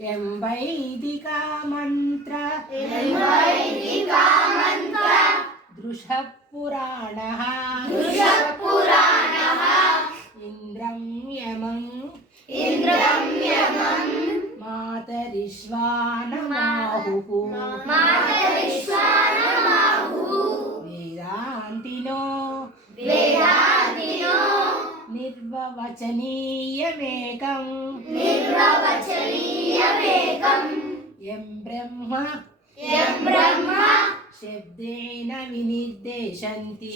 ఎం వైదికా మంత్ర దృశః పురాణః ఇంద్రం యమం మాతరిశ్వానమాహుః వేదాంతినో నిర్వచనీయమేకం యం బ్రహ్మ శబ్దేన వినిర్దేశంతి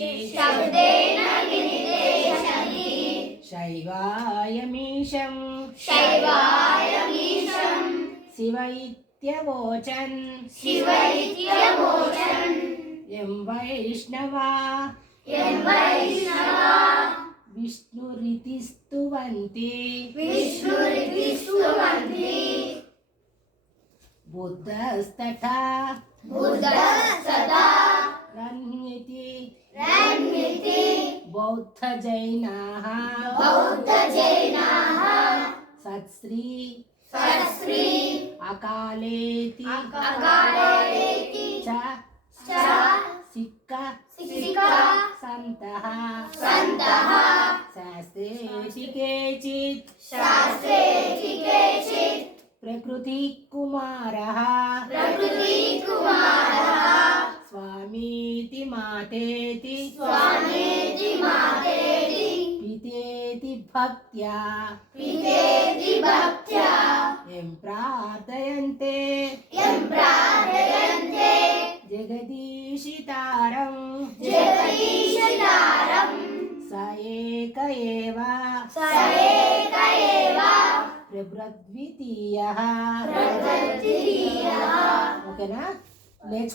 శైవాయమీశం శివ ఇత్యవోచన్ యం వైష్ణవా విష్ణురితి స్తువంతి బుద్ధస్తథా రన్యతి బౌద్ధ జైనాః సత్శ్రీ అకాలేతి చ సిక్క సంతః శాస్త్రేతి కేచిత్ ప్రకృతి కుమారః స్వామీతి మాతేతి పితేతి భక్త్యా యం ప్రార్థయంతే జగదీశితారం స ఏక ఏవ ప్రభృద్వితీయః. ఓకేనా? నేర్చుకో.